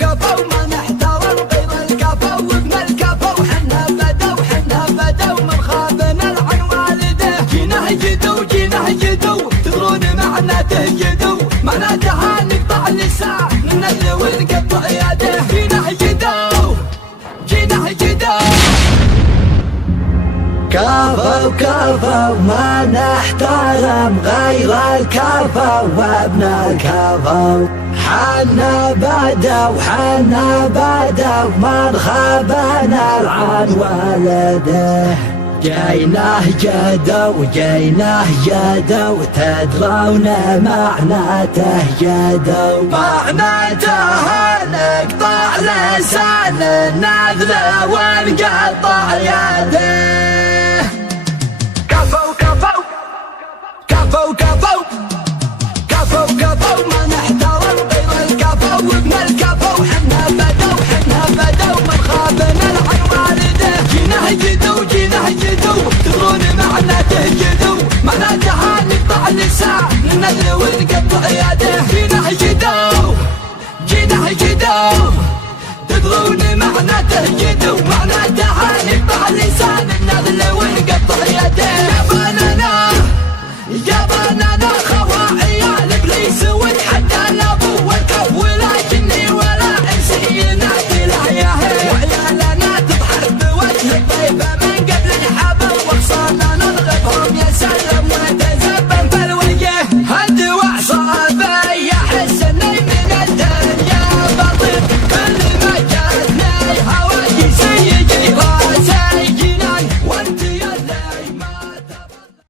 كفو ما نحترم غير الكفو وابن الكفو حنا بدو من خاف نلعن والده جينا هجدو تدرون معناته جدو معناتها نقطع لسان من اللي نقطع يده جينا هجدو كفو ما نحترم غير الكفو وابن الكفو حنا بدو من خاب نلعن والده جيناه جدو تدرون معناته جدو معناته نقطع لسان النذل ونقطع يده كفو ما نحترم غير الكفو وابن الكفو حنا بدو من خاف نلعن والده جينا هجدو تدرون معناته جدو معناتها نقطع لسان النذل ونقطع يده جينا هجدو تدرون معناته جدو معناتها نقطع لسان النذل ونقطع يده